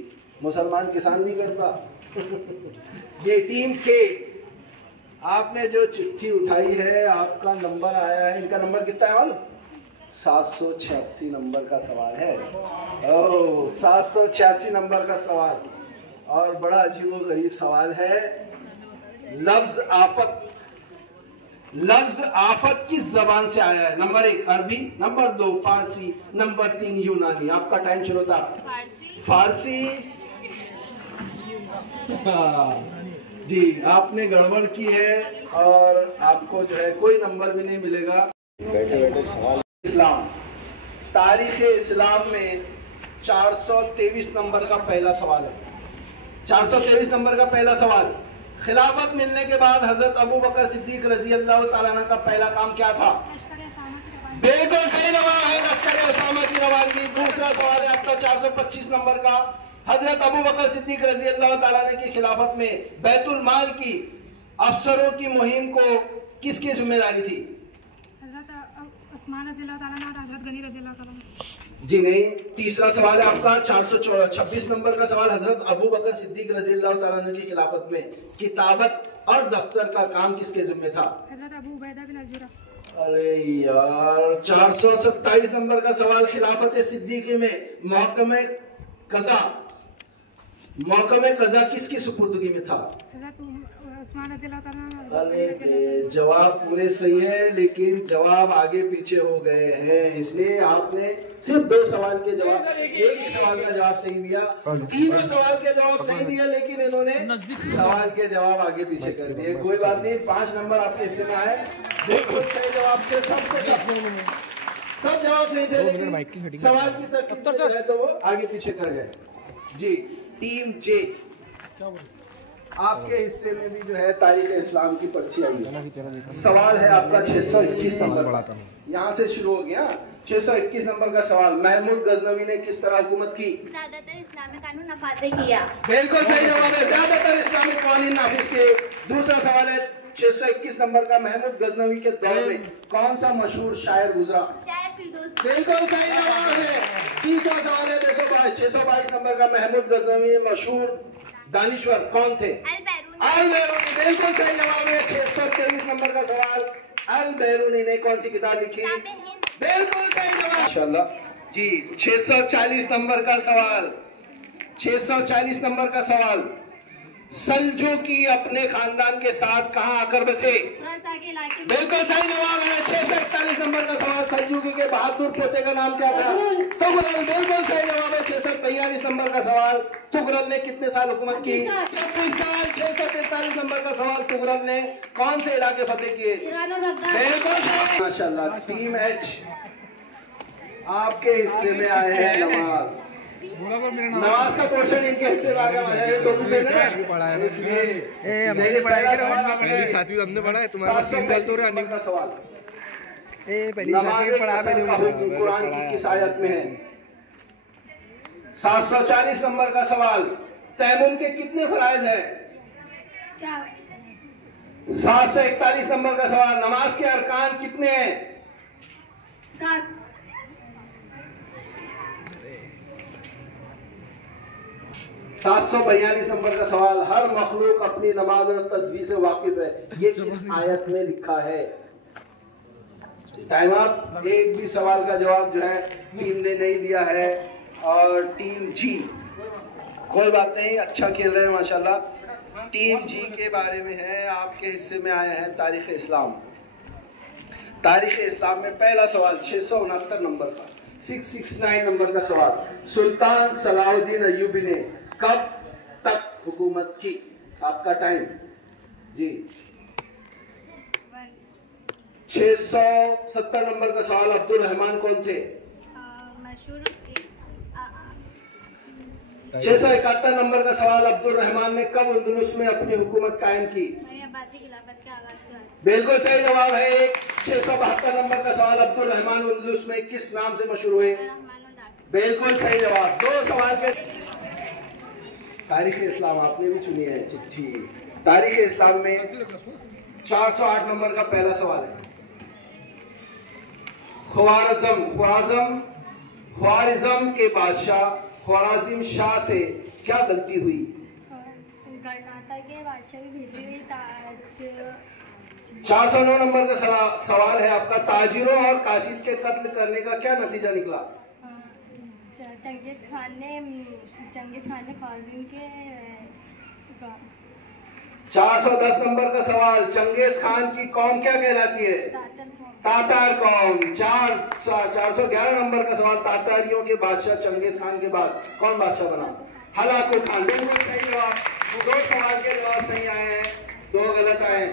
मुसलमान किसान नहीं करता। ये टीम के, आपने जो चिट्ठी उठाई है, आपका नंबर आया है, इनका नंबर कितना है मालूम? 786 नंबर का सवाल है। ओह 786 नंबर का सवाल, और बड़ा अजीबोगरीब सवाल है। लफ्ज आफत, लफ्ज आफत किस जबान से आया है? नंबर 1 अरबी, नंबर 2 फारसी, नंबर 3 यूनानी। आपका टाइम शुरू था। फारसी हाँ जी, आपने गड़बड़ की है और आपको जो है कोई नंबर भी नहीं मिलेगा। बैठे बैठे सवाल। इस्लाम, तारीख इस्लाम में 423 नंबर का पहला सवाल है। 423 नंबर का पहला सवाल, खिलाफत मिलने के बाद हजरत अबू बकर सिद्दीक रजी अल्लाह तआला अन्हु का पहला काम क्या था? बिल्कुल सही जवाब है, लश्कर उसामा की रवानगी। दूसरा सवाल है आपका 425 नंबर का, हजरत अबू बकर सिद्दीक रजी अल्लाह तआला अन्हु की खिलाफत में बैतुल माल की अफसरों की मुहिम को किसकी जिम्मेदारी थी? जी नहीं। तीसरा सवाल है आपका 426 नंबर का सवाल, हजरत अबू बकर सिद्दीक रजी अल्लाह तआला अन्हु की खिलाफत में किताबत और दफ्तर का काम किसके जिम्मे था? हजरत अबू उबैदा बिन अल-जुरा। अरे यार, 427 नंबर का सवाल, खिलाफत सिद्दीकी में महकमे कज़ा किसकी सुपुर्दगी में था? अरे जवाब पूरे सही है, लेकिन जवाब आगे पीछे हो गए हैं, इसलिए आपने सिर्फ 2 सवाल के जवाब, एक ही सवाल का जवाब सही दिया, 3 सवाल के जवाब सही दिया, लेकिन इन्होंने सवाल के जवाब आगे पीछे कर दिए। कोई बात नहीं, 5 नंबर आपके हिस्से में आए। बिल्कुल सही जवाब थे, सब जवाब नहीं थे, लेकिन सवाल की तरफ है तो वो आगे पीछे कर गए। जी, टीम जे, आपके हिस्से में भी जो है तारीख इस्लाम की पर्ची आई है। सवाल है आपका 621 नंबर, यहाँ से शुरू हो गया। 621 नंबर का सवाल, महमूद गजनवी ने किस तरह हुकूमत की? ज्यादातर इस्लामी कानून नाफिज किया। बिल्कुल सही जवाब है, ज्यादातर इस्लामी कानून नाफिज किए। दूसरा सवाल है 621 नंबर का, महमूद गजनवी के दौर में कौन सा मशहूर शायर गुजरा? बिल्कुल सही जवाब है। तीसरा सवाल है 622 नंबर का, महमूद गजनवी मशहूर दानिश्वर कौन थे? अल-बैरूनी। बिल्कुल सही जवाब है। 623 नंबर का सवाल, अल-बैरूनी ने कौन सी किताब लिखी? बिल्कुल सही जवाब, माशाल्लाह जी। 640 नंबर का सवाल, 640 नंबर का सवाल, सल्जूकी अपने खानदान के साथ कहां आकर बसे? बिल्कुल सही जवाब है। 641 नंबर का सवाल, सल्जूकी के बहादुर पोते का नाम क्या था? तुगरल। बिल्कुल सही जवाब है। 642 नंबर का सवाल, तुगरल ने कितने साल हुकूमत की? 26 साल। 643 नंबर का सवाल, तुगरल ने कौन से इलाके फतेह किए? बिल्कुल माशाल्लाह। टीम एच, आपके हिस्से में आए हैं नमाज। नमाज का पोर्शन इनके हिस्से में आ गया। पहली सातवीं हमने पढ़ा है, तुम्हारा 3 साल तो रहा का सवाल। कुरान की किस आयत में है? 740 नंबर का सवाल, तयम्मुम के कितने फराइज हैं? 741 नंबर का सवाल, नमाज के अरकान कितने हैं? 7। 742 नंबर का सवाल, हर मखलूक अपनी नमाज और तस्बीह से वाकिफ है, ये किस आयत में लिखा है? Time up. एक भी सवाल का जवाब जो है टीम ने नहीं दिया है। और टीम जी, कोई बात नहीं, अच्छा खेल रहे हैं माशाल्लाह। टीम जी के बारे में है, आपके हिस्से में आए हैं तारीख इस्लाम। तारीख इस्लाम में पहला सवाल 669 नंबर का, 669 नंबर का सवाल, सुल्तान सलाहुद्दीन अय्यूबी ने कब तक हुकूमत की? आपका टाइम जी। 670 नंबर का सवाल, अब्दुल रहमान कौन थे? 671 नंबर का सवाल, अब्दुल रहमान ने कब अंदलुस में अपनी हुकूमत कायम की? बिल्कुल सही जवाब है। 672 नंबर का सवाल, अब्दुल रहमान अंदलुस में किस नाम से मशहूर हुए? बिल्कुल सही जवाब। 2 सवाल के तारीख इस्लाम आपने भी चुनी है चिट्ठी। तारीख इस्लाम में 408 नंबर का पहला सवाल है, ख्वारिज़म के बादशाह ख्वारिज़म शाह से क्या गलती हुई? गरनाता के बादशाह की भेजी हुई ताज। 409 नंबर का सवाल है आपका, ताजिरों और कासिद के कत्ल करने का क्या नतीजा निकला? चंगेज खान ने ख्वारिज़म के 410 नंबर का सवाल, चंगेज खान की कौम क्या कहलाती है? तातार कौम। 411 नंबर का सवाल, तातारियों के बादशाह चंगेज खान के बाद कौन बादशाह बना? हलाकू खान। बिल्कुल सही जवाब। 2 सवाल के जवाब सही आए हैं, 2 गलत आए हैं।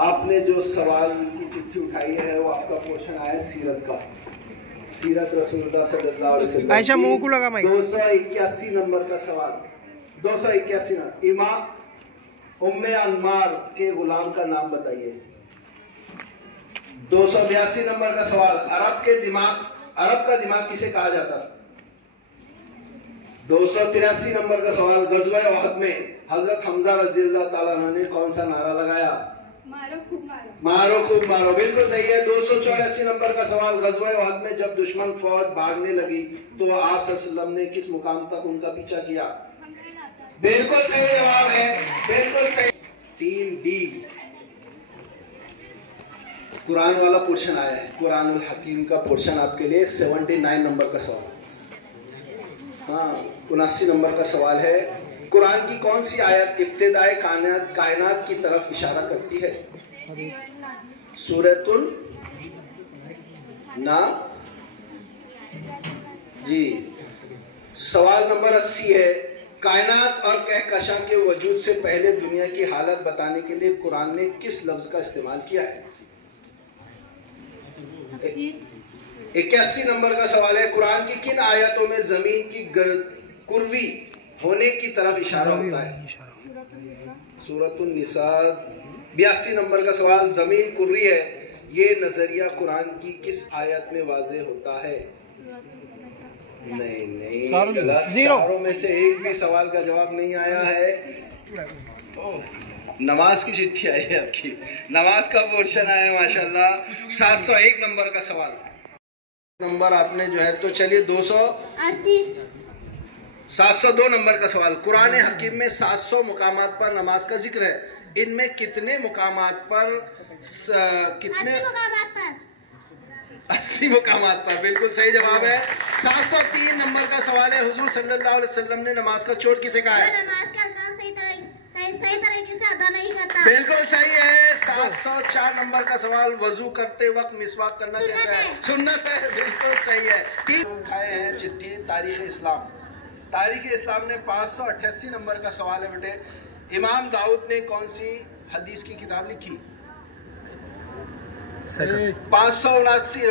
आपने जो सवाल की चिट्ठी उठाई है वो आपका पोर्शन आया है सीरत का, सीरत रसूलुल्लाह सल्लल्लाहु अलैहि वसल्लम। आयशा मुंह को लगा माइक। 281 नंबर का सवाल, 281 नंबर। इमाम उम्मे अम्मार के गुलाम का नाम बताइए। 282 नंबर का सवाल, अरब का दिमाग किसे कहा जाता था? 283 नंबर का सवाल, गज़वा उहद में हजरत हमजा रज़ियल्लाहु ताला अन्हु ने कौन सा नारा लगाया? मारो खूब मारो। मारो खूब मारो, बिल्कुल सही है। 284 नंबर का सवाल, गज़वा उहद में जब दुश्मन फौज भागने लगी तो आप सल्लल्लाहु अलैहि वसल्लम ने किस मुकाम तक उनका पीछा किया? बिल्कुल सही जवाब है, बिल्कुल सही। 3D कुरान वाला पोर्शन आया है, कुरानुल हकीम का पोर्शन आपके लिए। 79 नंबर का सवाल, हाँ 79 नंबर का सवाल है। कुरान की कौन सी आयत इब्तिदाए कायनात की तरफ इशारा करती है? सूरतुल ना जी। सवाल नंबर 80 है, कायनात और कहकशां के वजूद से पहले दुनिया की हालत बताने के लिए कुरान ने किस लफ्ज का इस्तेमाल किया है? 81 नंबर का सवाल है, कुरान की किन आयतों में जमीन की कुर्वी होने की तरफ इशारा होता है? सूरतुन निसा। 82 नंबर का सवाल, जमीन कुर्वी है, ये नजरिया कुरान की किस आयत में वाज़ेह होता है? नहीं गलत, चारों में से एक भी सवाल का जवाब नहीं आया है। नमाज की चिट्ठी आई है आपकी, नमाज का पोर्शन आया है माशाल्लाह। 701 नंबर का सवाल, नंबर आपने जो है, तो चलिए 702 नंबर का सवाल, कुरान हकीम में 700 मुकामात पर नमाज का जिक्र है, इनमें कितने मुकामात पर कितने? 80 मुकामात पर, बिल्कुल सही जवाब है। 703 नंबर का सवाल है, हुजूर सल्लल्लाहु अलैहि वसल्लम ने नमाज का चोट किसे कहा है? सही तरीके से अदा नहीं करता। बिल्कुल सही है। 704 नंबर का सवाल, वजू करते वक्त मिसवाक करना कैसा है? सुन्नत है, बिल्कुल सही है। उठाए हैं चिट्ठी तारीख इस्लाम, तारीख इस्लाम ने 588 नंबर का सवाल है बेटे, इमाम दाऊद ने कौन सी हदीस की किताब लिखी? 589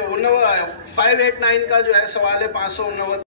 589 का जो है सवाल है, 589